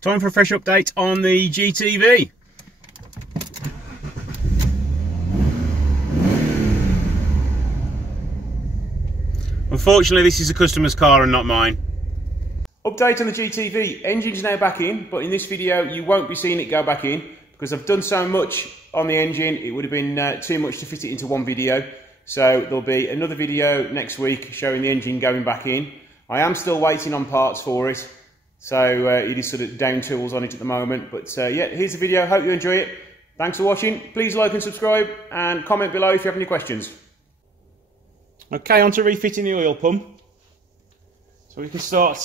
Time for a fresh update on the GTV. Unfortunately, this is a customer's car and not mine. Update on the GTV. Engine's now back in, but in this video you won't be seeing it go back in because I've done so much on the engine it would have been too much to fit it into one video. So there'll be another video next week showing the engine going back in. I am still waiting on parts for it, so it is sort of down tools on it at the moment. But yeah, here's the video. Hope you enjoy it. Thanks for watching. Please like and subscribe and comment below if you have any questions. Okay, on to refitting the oil pump. So we can start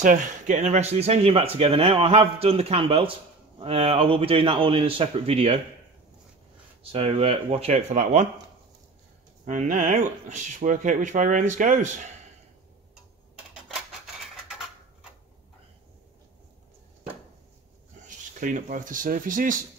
getting the rest of this engine back together now. I have done the cam belt. I will be doing that all in a separate video. So watch out for that one. And now, let's just work out which way around this goes. Just clean up both the surfaces.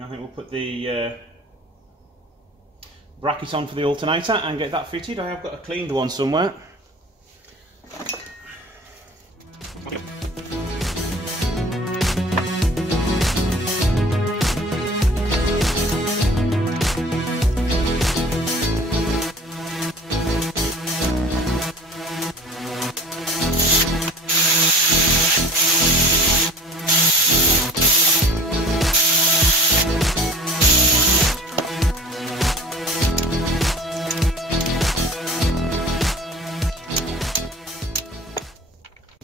I think we'll put the bracket on for the alternator and get that fitted. I have got a cleaned one somewhere.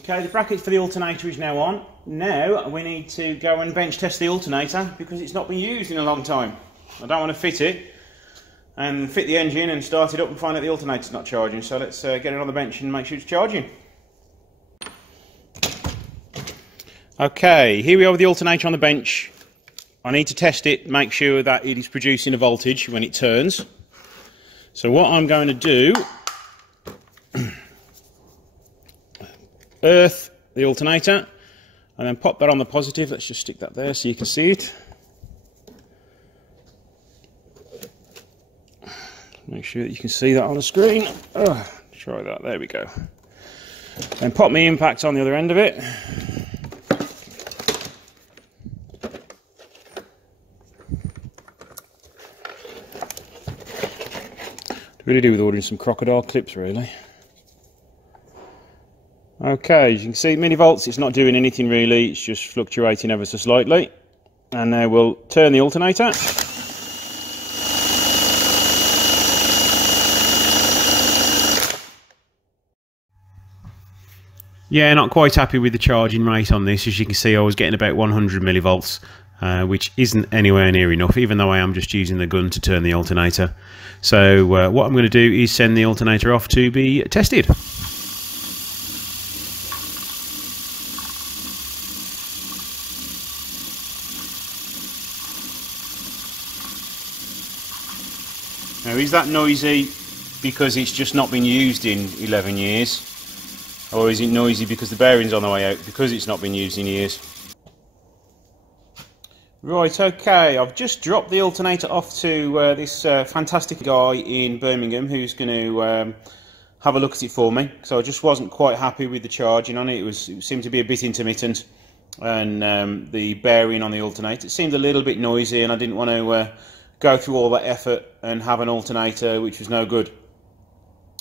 Okay, the bracket for the alternator is now on. Now we need to go and bench test the alternator because it's not been used in a long time. I don't want to fit it and fit the engine and start it up and find out the alternator's not charging. So let's get it on the bench and make sure it's charging. Okay, here we are with the alternator on the bench. I need to test it, make sure that it is producing a voltage when it turns. So what I'm going to do, earth the alternator and then pop that on the positive. Let's just stick that there so you can see it. Make sure that you can see that on the screen. Try that, there we go. Then pop my impact on the other end of it. Really do with ordering some crocodile clips really. Okay, as you can see, millivolts, it's not doing anything really, it's just fluctuating ever so slightly. And now we'll turn the alternator. Yeah, not quite happy with the charging rate on this. As you can see, I was getting about 100 millivolts, which isn't anywhere near enough, even though I am just using the gun to turn the alternator. So what I'm going to do is send the alternator off to be tested. Now, is that noisy because it's just not been used in 11 years? Or is it noisy because the bearing's on the way out because it's not been used in years? Right, okay, I've just dropped the alternator off to this fantastic guy in Birmingham who's going to have a look at it for me. So I just wasn't quite happy with the charging on it. It seemed to be a bit intermittent, and the bearing on the alternator, it seemed a little bit noisy, and I didn't want to go through all that effort and have an alternator which was no good.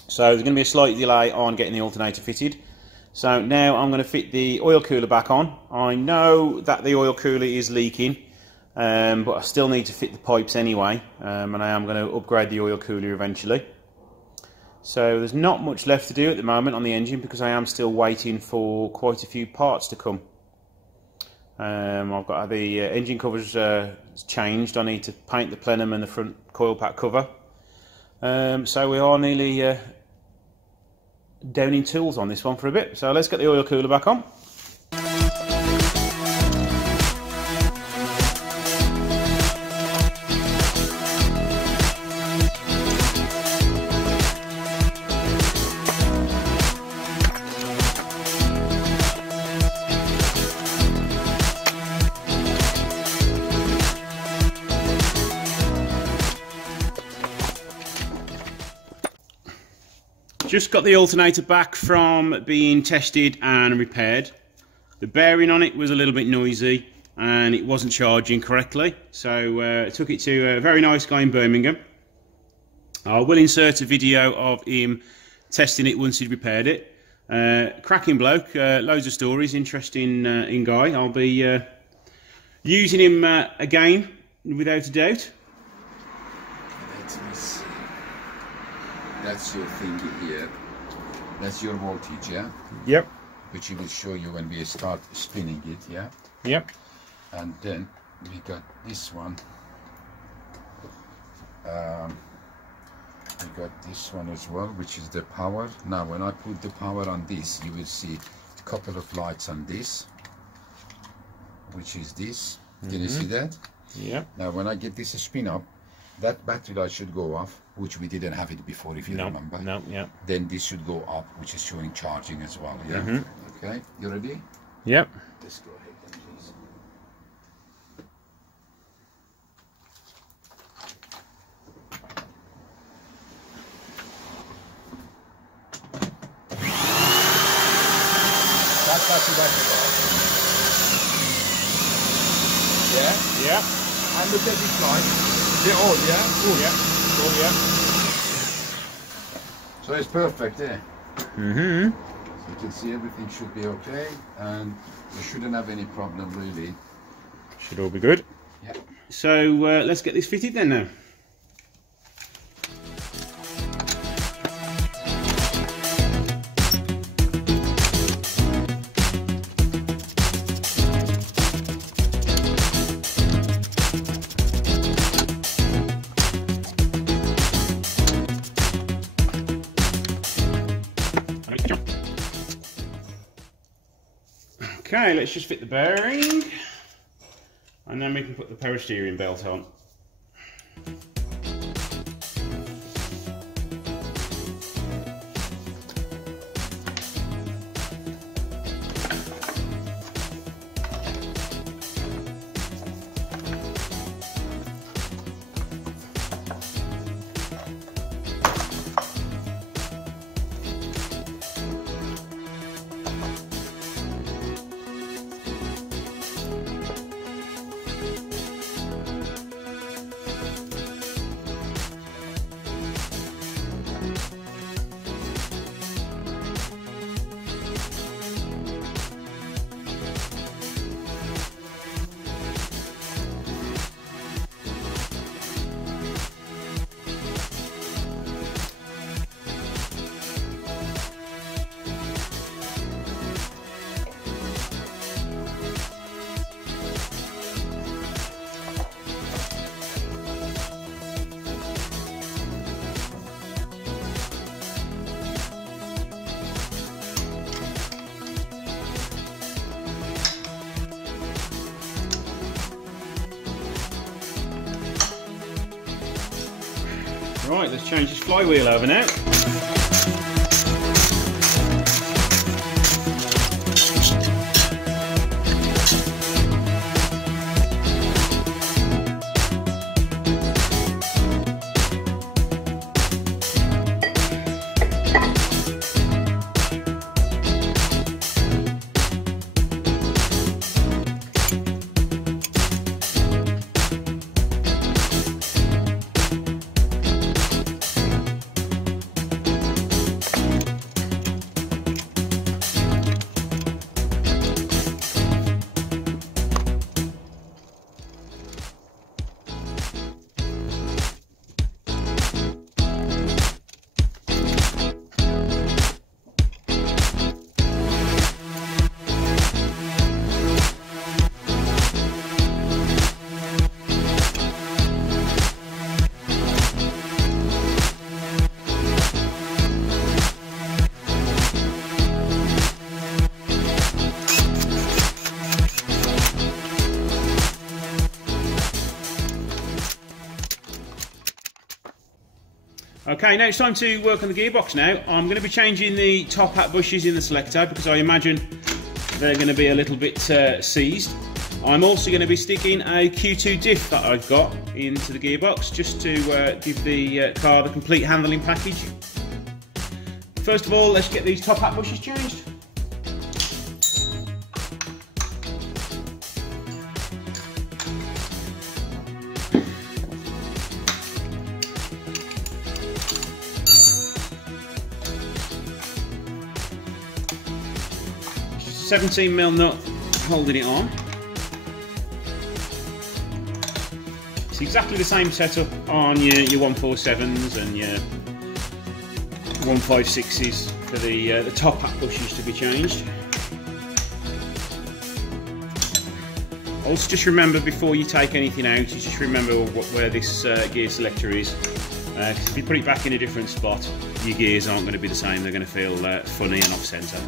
So there's going to be a slight delay on getting the alternator fitted. So now I'm going to fit the oil cooler back on. I know that the oil cooler is leaking, but I still need to fit the pipes anyway, and I am going to upgrade the oil cooler eventually. So there's not much left to do at the moment on the engine because I am still waiting for quite a few parts to come. I've got the engine covers changed. I need to paint the plenum and the front coil pack cover. So we are nearly down in tools on this one for a bit. So let's get the oil cooler back on. Just got the alternator back from being tested and repaired. The bearing on it was a little bit noisy and it wasn't charging correctly, so I took it to a very nice guy in Birmingham. I will insert a video of him testing it once he'd repaired it. Cracking bloke, loads of stories, interesting guy. I'll be using him again, without a doubt. That's your thingy here. That's your voltage, yeah? Yep. Which he will show you when we start spinning it, yeah? Yep. And then we got this one. We got this one as well, which is the power. Now when I put the power on this, you will see a couple of lights on this, which is this. Can you see that? Yeah. Now when I get this spin up, that battery light should go off, which we didn't have it before, if you remember. No, yeah. Then this should go up, which is showing charging as well, yeah? Okay, you ready? Yep. Let's go ahead then, please. That's battery off. Yeah? Yeah. And look at this light. They're all, yeah? Oh, yeah. Oh, yeah. So it's perfect, eh? So you can see everything should be okay, and you shouldn't have any problem really. Should all be good. Yeah. So let's get this fitted then now. Okay, let's just fit the bearing, and then we can put the power steering belt on. Right, let's change this flywheel over now. Okay, now it's time to work on the gearbox now. I'm going to be changing the top hat bushes in the selector because I imagine they're going to be a little bit seized. I'm also going to be sticking a Q2 diff that I've got into the gearbox just to give the car the complete handling package. First of all, let's get these top hat bushes changed. Just a 17mm nut holding it on. It's exactly the same setup on your 147s and your 156s for the top hat bushes to be changed. Also, just remember before you take anything out, you just remember where this gear selector is. Because if you put it back in a different spot, your gears aren't going to be the same. They're going to feel funny and off centre.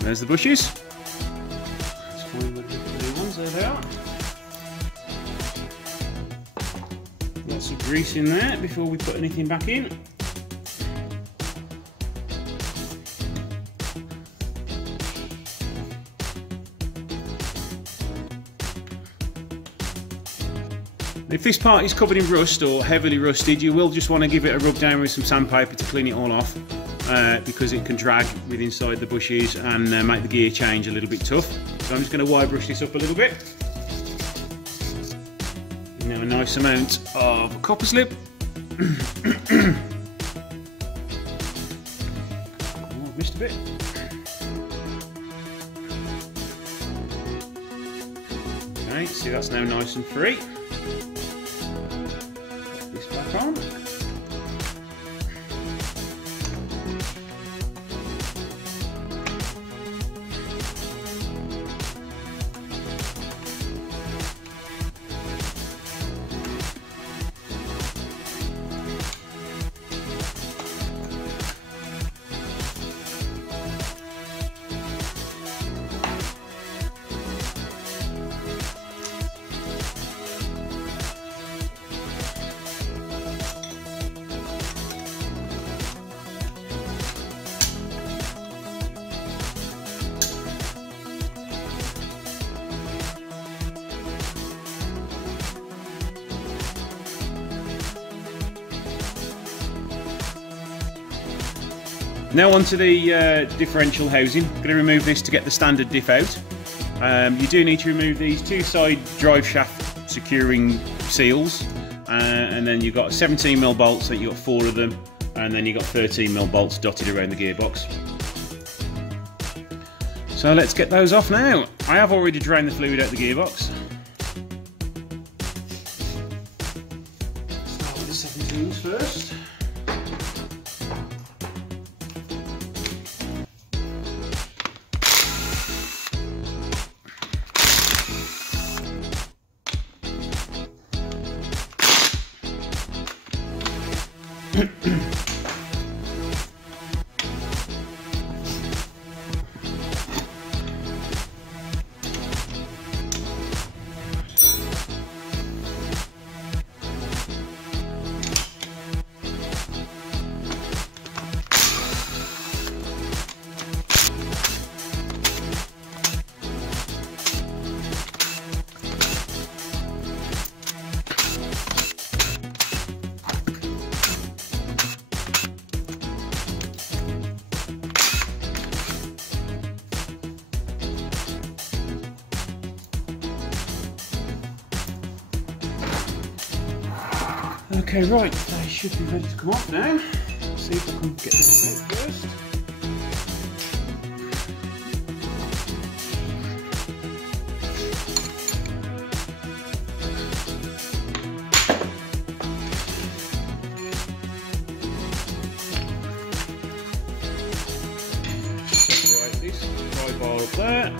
There's the bushes. Let's find the new ones. There they are. Lots of grease in there before we put anything back in. If this part is covered in rust or heavily rusted, you will just want to give it a rub down with some sandpaper to clean it all off. Because it can drag with inside the bushes and make the gear change a little bit tough. So I'm just going to wire brush this up a little bit. Now a nice amount of copper slip. Oh, missed a bit. Okay, see that's now nice and free. Put this back on. Now onto the differential housing. I'm going to remove this to get the standard diff out. You do need to remove these two side drive shaft securing seals, and then you've got 17mm bolts. I think you've got 4 of them, and then you've got 13mm bolts dotted around the gearbox. So let's get those off now. I have already drained the fluid out the gearbox. Start with the 17s first. Okay, right, they should be ready to come off now. Let's see if I can get this out first. Separate this dry bar up there.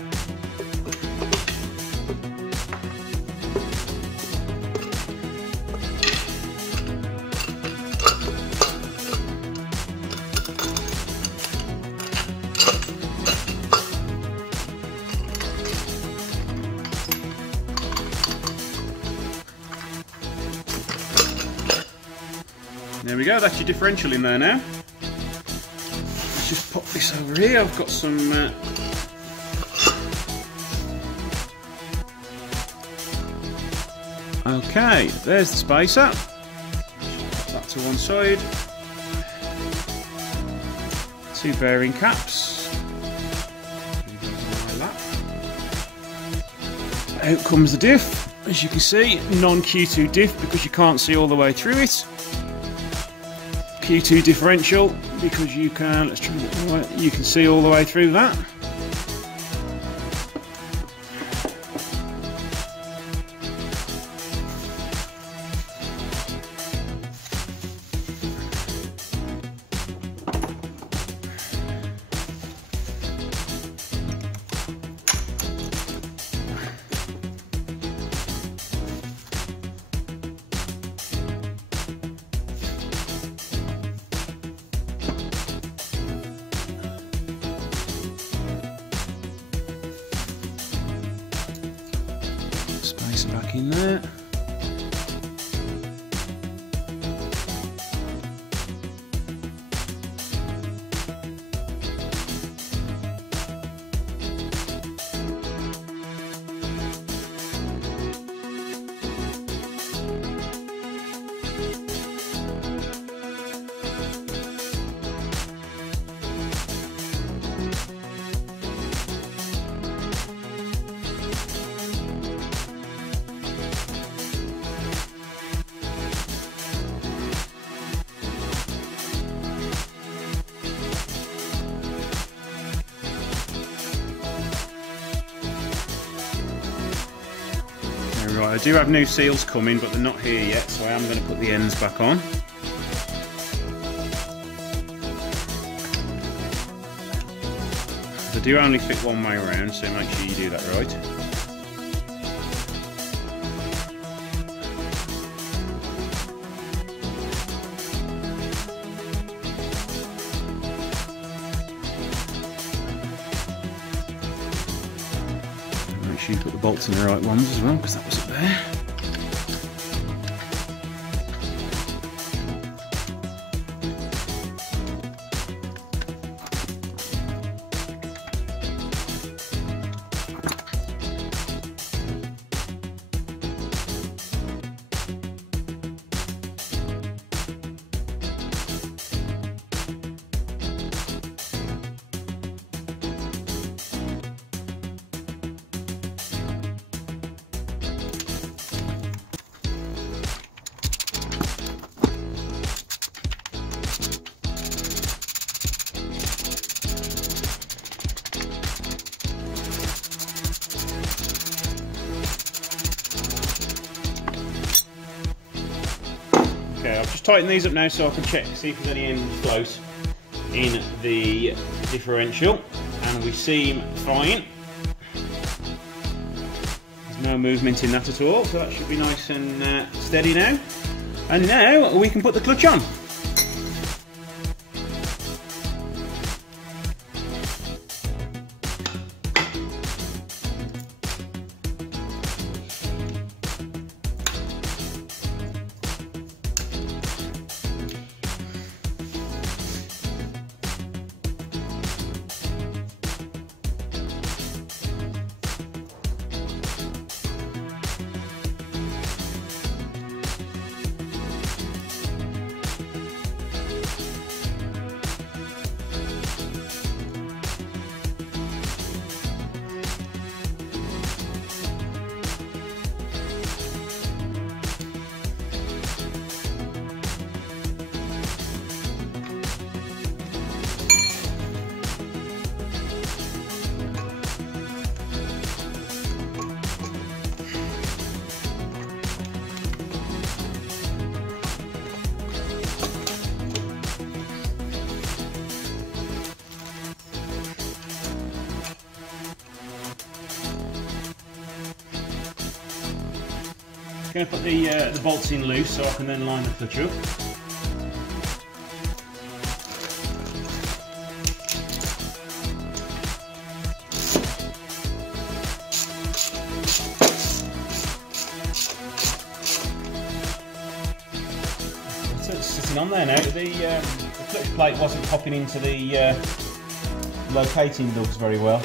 There we go, that's your differential in there now. Let's just pop this over here. I've got some okay, there's the spacer. Put that to one side. 2 bearing caps. Like that. Out comes the diff. As you can see, non-Q2 diff because you can't see all the way through it. Q2 differential because you can, let's try and get the right, you can see all the way through that. Spacer back in there. Right, I do have new seals coming, but they're not here yet, so I am going to put the ends back on. They do only fit one way around, so make sure you do that right. Make sure you put the bolts in the right ones as well, because that wasn't there. tighten these up now so I can check, see if there's any end float in the differential, and we seem fine. There's no movement in that at all, so that should be nice and steady now. And now we can put the clutch on. I'm going to put the bolts in loose so I can then line the clutch up. It's sitting on there now. The clutch plate wasn't popping into the locating lugs very well.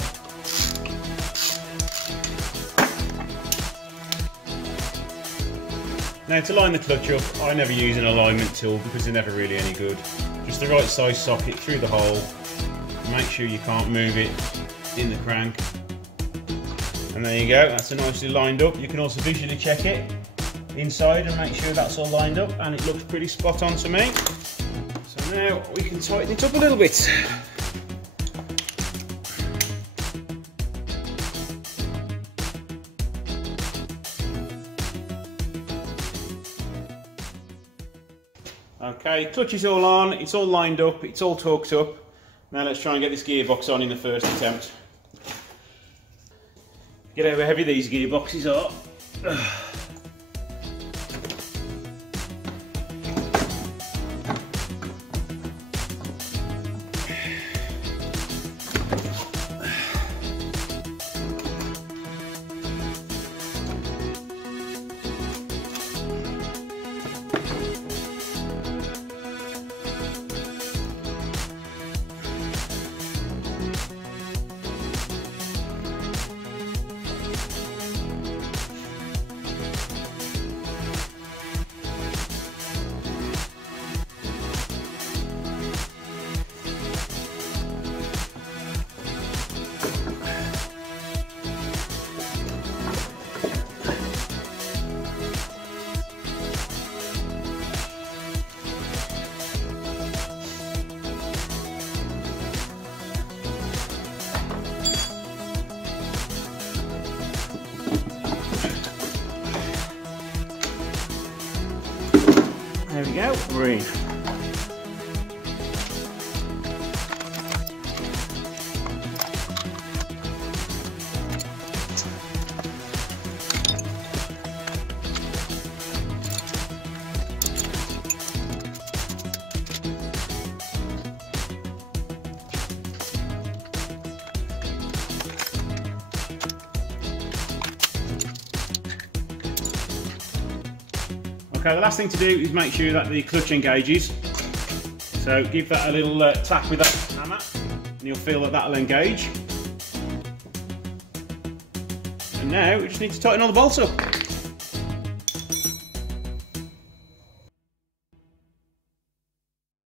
Now to line the clutch up, I never use an alignment tool because they're never really any good. Just the right size socket through the hole, make sure you can't move it in the crank. And there you go, that's nicely lined up. You can also visually check it inside and make sure that's all lined up, and it looks pretty spot on to me. So now we can tighten it up a little bit. Okay, clutch is all on, it's all lined up, it's all torqued up. Now let's try and get this gearbox on in the first attempt. Get how heavy these gearboxes are. There we go, we're in. Okay, the last thing to do is make sure that the clutch engages. So give that a little tap with that hammer and you'll feel that that'll engage. And now we just need to tighten all the bolts up.